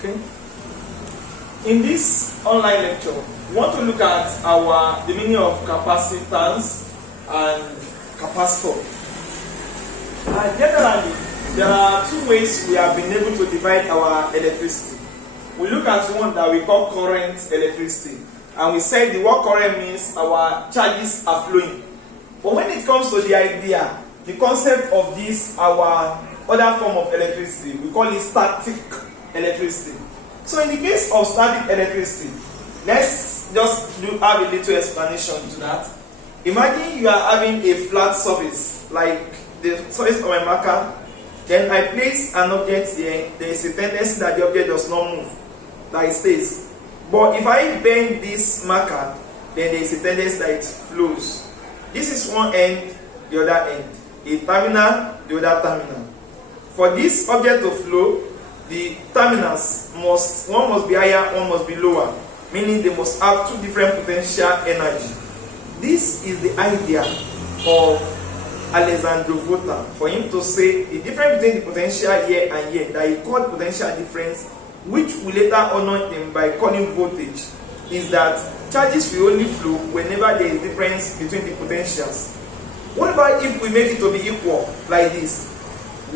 Okay. In this online lecture, we want to look at the meaning of capacitance and capacitor. Generally, there are two ways we have been able to divide our electricity. We look at one that we call current electricity, and we said the word current means our charges are flowing. But when it comes to the idea, the concept of this, our other form of electricity, we call it static electricity. So in the case of static electricity, let's just have a little explanation to that. Imagine you are having a flat surface, like the surface of my marker, then I place an object here, there is a tendency that the object does not move, that it stays. But if I bend this marker, then there is a tendency that it flows. This is one end, the other end. A terminal, the other terminal. For this object to flow, the terminals one must be higher, one must be lower, meaning they must have two different potential energy. This is the idea of Alessandro Volta, for him to say the difference between the potential here and here, that he called potential difference, which we later honor him by calling voltage, is that charges will only flow whenever there is difference between the potentials. What about if we make it to be equal, like this?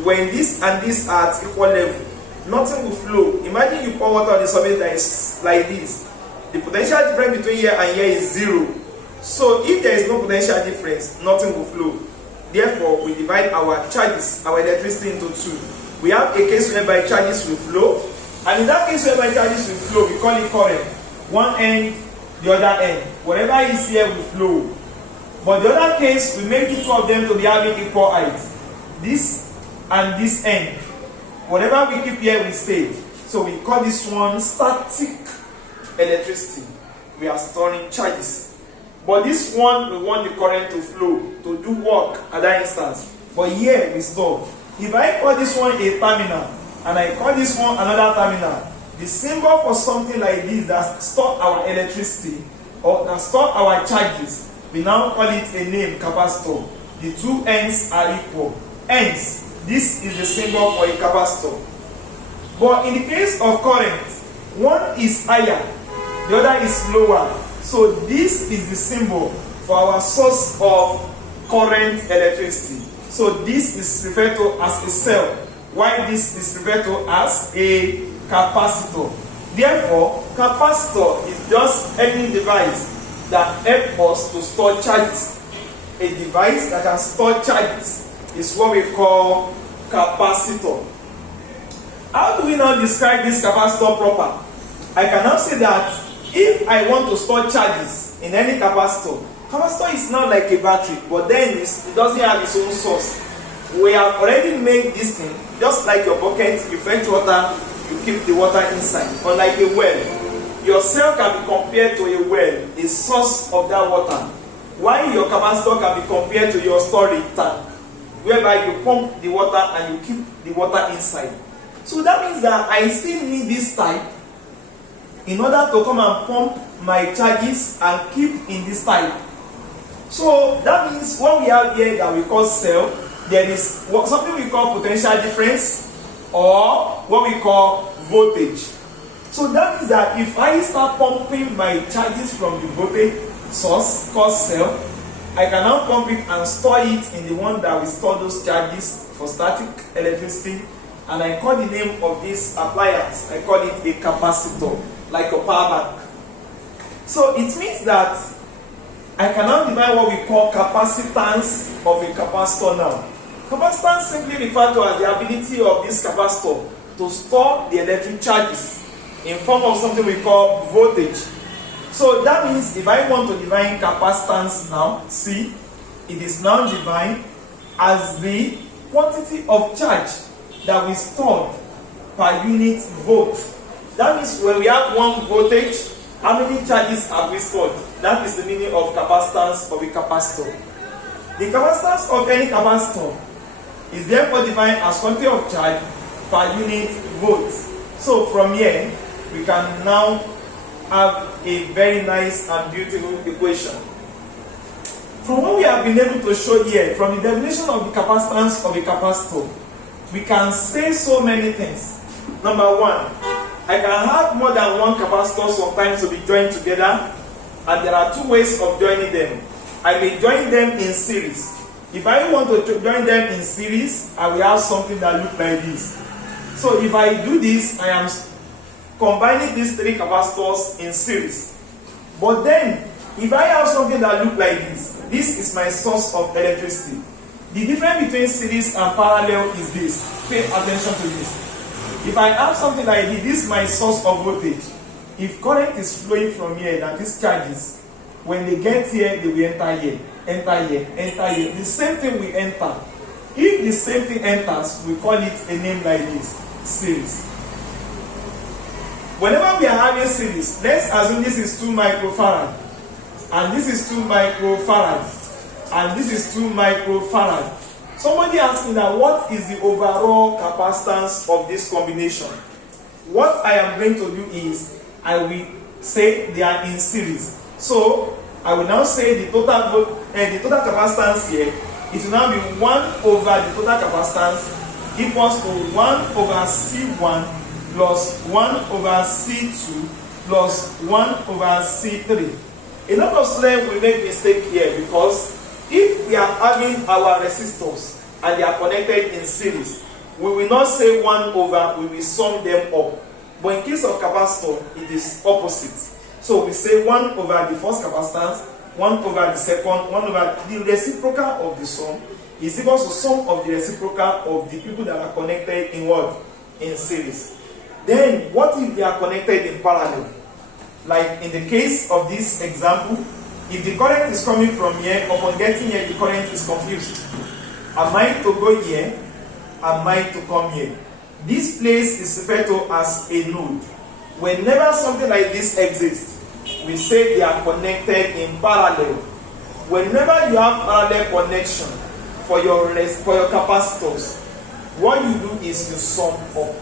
When this and this are at equal level, nothing will flow. Imagine you pour water on the surface that is like this. The potential difference between here and here is 0. So if there is no potential difference, nothing will flow. Therefore, we divide our charges, our electricity, into two. We have a case whereby charges will flow, and in that case whereby charges will flow, we call it current. One end, the other end. Whatever is here will flow. But the other case, we make two of them to be having equal height. This and this end. Whatever we keep here will stay. So we call this one static electricity. We are storing charges. But this one, we want the current to flow, to do work at that instance. But here we store. If I call this one a terminal, and I call this one another terminal, the symbol for something like this that store our electricity, or that store our charges, we now call it a name, capacitor. The two ends are equal. Hence, this is the symbol for a capacitor. But in the case of current, one is higher, the other is lower. So this is the symbol for our source of current electricity. So this is referred to as a cell, while this is referred to as a capacitor. Therefore, capacitor is just any device that helps us to store charges. A device that can store charges is what we call capacitor. How do we now describe this capacitor proper? I can now say that if I want to store charges in any capacitor is not like a battery, but then it doesn't have its own source. We have already made this thing, just like your bucket, you fetch water, you keep the water inside. Unlike a well, your cell can be compared to a well, a source of that water, while your capacitor can be compared to your storage tank, whereby you pump the water and you keep the water inside. So that means that I still need this type in order to come and pump my charges and keep in this type. So that means what we have here that we call cell, there is something we call potential difference, or what we call voltage. So that means that if I start pumping my charges from the voltage source called cell, I can now pump it and store it in the one that will store those charges for static electricity, and I call the name of this appliance, I call it a capacitor, like a power bank. So it means that I can now define what we call capacitance of a capacitor now. Capacitance simply refers to as the ability of this capacitor to store the electric charges in form of something we call voltage. So that means if I want to define capacitance now, see, it is now defined as the quantity of charge that we stored per unit volt. That means when we have one voltage, how many charges have we stored? That is the meaning of capacitance of a capacitor. The capacitance of any capacitor is therefore defined as quantity of charge per unit volt. So from here, we can now have a very nice and beautiful equation. From what we have been able to show here, from the definition of the capacitance of a capacitor, we can say so many things. Number one, I can have more than one capacitor sometimes to be joined together, and there are two ways of joining them. I may join them in series. If I want to join them in series, I will have something that looks like this. So if I do this, I am combining these three capacitors in series. But then, if I have something that looks like this is my source of electricity. The difference between series and parallel is this. Pay attention to this. If I have something like this is my source of voltage. If current is flowing from here, that is charges, when they get here, they will enter here, enter here, enter here. The same thing will enter. If the same thing enters, we call it a name like this, series. Whenever we are having series, let's assume this is 2 microfarad, and this is 2 microfarad, and this is 2 microfarad. Somebody asked me that what is the overall capacitance of this combination? What I am going to do is, I will say they are in series. So, I will now say the total capacitance here, it will now be 1 over the total capacitance equals to 1 over C1 plus 1 over C2 plus 1 over C3. A lot of students will make mistake here because if we are having our resistors and they are connected in series, we will not say 1 over, we will sum them up. But in case of capacitor, it is opposite. So we say 1 over the first capacitance, 1 over the second, 1 over the reciprocal of the sum is equal to sum of the reciprocal of the people that are connected in what? In series. Then, what if they are connected in parallel? Like in the case of this example, if the current is coming from here, upon getting here, the current is confused. Am I to go here? Am I to come here? This place is referred to as a node. Whenever something like this exists, we say they are connected in parallel. Whenever you have parallel connection for your capacitors, what you do is you sum up.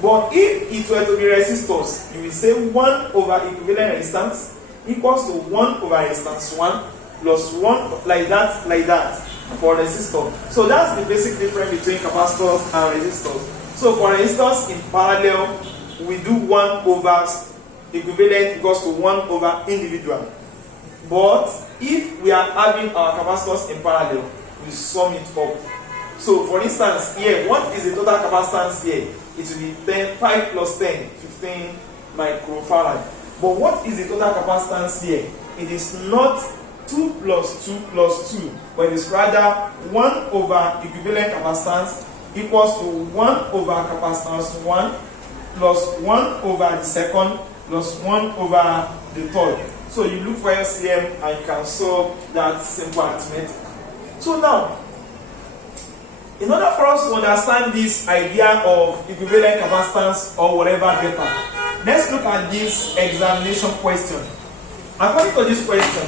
But if it were to be resistors, you will say 1 over equivalent resistance equals to 1 over resistance 1 plus 1 like that for resistor. So that's the basic difference between capacitors and resistors. So for resistors in parallel, we do 1 over equivalent equals to 1 over individual. But if we are having our capacitors in parallel, we sum it up. So for instance, here, what is the total capacitance here? It will be 5 plus 10, 15 microfarad. But what is the total capacitance here? It is not 2 plus 2 plus 2, but it is rather 1 over equivalent capacitance equals to 1 over capacitance 1 plus 1 over the second plus 1 over the third. So you look for LCM and you can solve that simple arithmetic. So now, in order for us to understand this idea of equivalent capacitance or whatever better, let's look at this examination question. According to this question,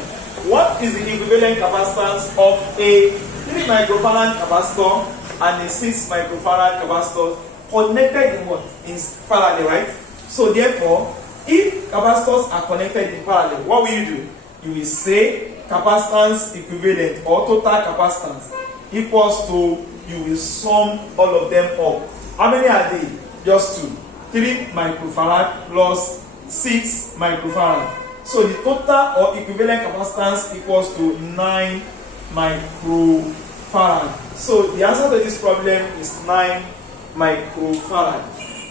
what is the equivalent capacitance of a 3 microfarad capacitor and a 6 microfarad capacitor connected in what? In parallel, right? So therefore, if capacitors are connected in parallel, what will you do? You will say capacitance equivalent or total capacitance equals to, you will sum all of them up. How many are they? Just 2. 3 microfarad plus 6 microfarad. So the total or equivalent capacitance equals to 9 microfarad. So the answer to this problem is 9 microfarad.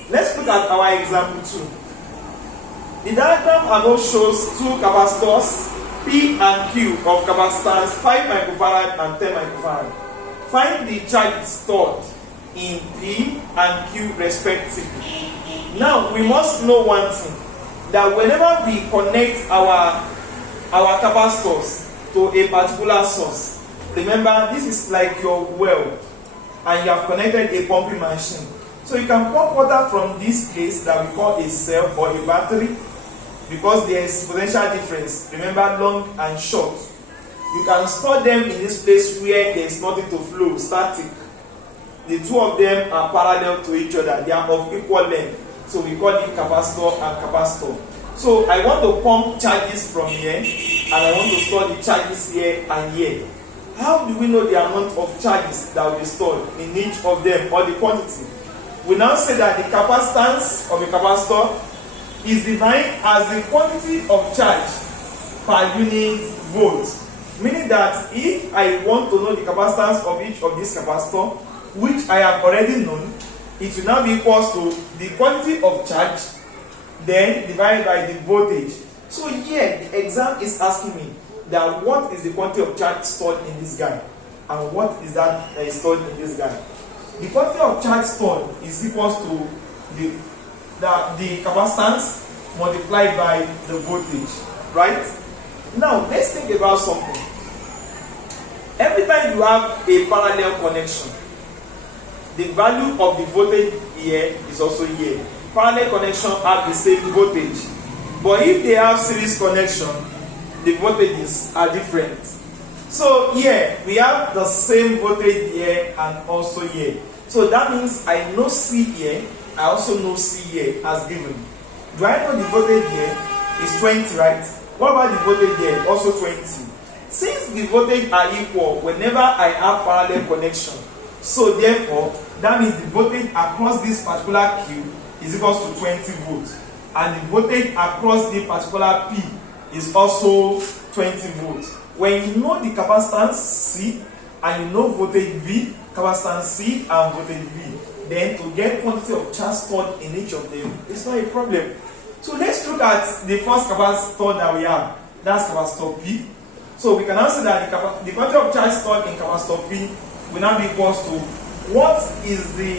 Let's look at our example 2. The diagram above shows 2 capacitors, P and Q, of capacitance 5 microfarad and 10 microfarad. Find the charge stored in P and Q respectively. Now we must know one thing, that whenever we connect our capacitors to a particular source, remember this is like your well and you have connected a pumping machine. So you can pump water from this place that we call a cell or a battery, because there is potential difference. Remember, long and short. You can store them in this place where there is nothing to flow, static. The two of them are parallel to each other. They are of equal length. So we call it capacitor and capacitor. So I want to pump charges from here, and I want to store the charges here and here. How do we know the amount of charges that will be stored in each of them, or the quantity? we now say that the capacitance of a capacitor is defined as the quantity of charge per unit volt. Meaning that if I want to know the capacitance of each of these capacitors, which I have already known, it will now be equals to the quantity of charge then divided by the voltage. So here the exam is asking me that what is the quantity of charge stored in this guy and what is that stored in this guy. The quantity of charge stored is equals to the capacitance multiplied by the voltage, right? Now let's think about something. Every time you have a parallel connection, the value of the voltage here is also here. Parallel connection have the same voltage, but if they have series connection, the voltages are different. So here we have the same voltage here and also here. So that means I know C here, I also know C here as given. Do I know the voltage here is 20, right? What about the voltage here? Also 20. Since the voltage are equal whenever I have parallel connection, so therefore that means the voltage across this particular Q is equals to 20 volts, and the voltage across the particular P is also 20 volts. When you know the capacitance C and you know voltage V, capacitance C and voltage V, then to get quantity of charge stored in each of them, it's not a problem. So let's look at the first capacitor that we have. That's capacitor P. So we can now say that the quantity of charge stored in capacitor P will now be equals to, what is the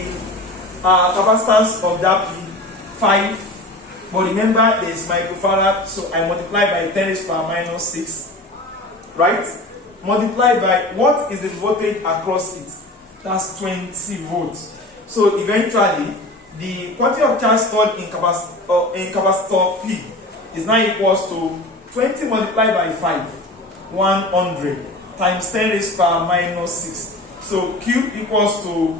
capacitance of that P? 5. But remember there is microfarad, so I multiply by 10 raised to power minus 6. Right? Multiplied by what is the voltage across it? That's 20 volts. So eventually, the quantity of charge stored in capacitor P is now equals to 20 multiplied by 5, 100, times 10 raised to power minus 6. So Q equals to,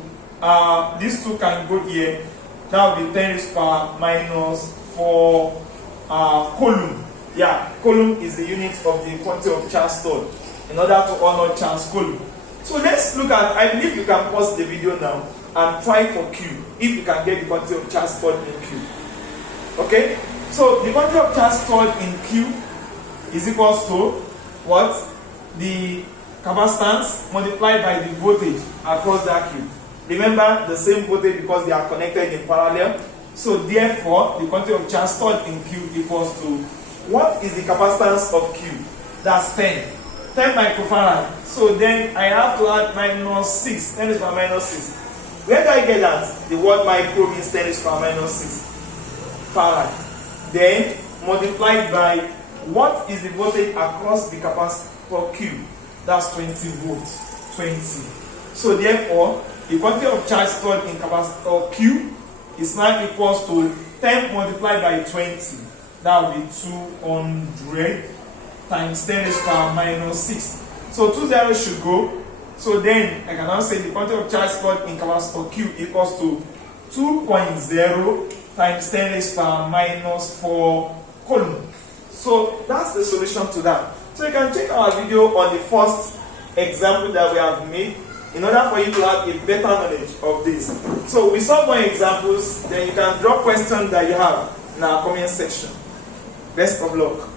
these two can go here, that will be 10 raised to power minus 4 coulomb. Yeah, coulomb is the unit of the quantity of charge stored in order to honor Charles Coulomb. So let's look at, I believe you can pause the video now and try for Q, if you can get the quantity of charge stored in Q. Okay? So the quantity of charge stored in Q is equals to what? The capacitance multiplied by the voltage across that Q. Remember the same voltage because they are connected in parallel. So therefore, the quantity of charge stored in Q equals to, what is the capacitance of Q? That's 10. 10 microfarad. So then I have to add minus 6. 10 is power minus 6. Where do I get that? The word micro means 10 is power minus 6 farad. Then multiplied by what is the voltage across the capacitor Q? That's 20 volts. 20. So therefore, the quantity of charge stored in capacitor Q is now equals to 10 multiplied by 20. That will be 200 times 10 raised to power minus 6. So 2 zeros should go. So then I can now say the quantity of charge stored in capacitor Q equals to 2.0 times 10 raised to power minus 4 coulomb. So that's the solution to that. So you can check our video on the first example that we have made in order for you to have a better knowledge of this. So we saw more examples, then you can drop questions that you have in our comment section. Best of luck.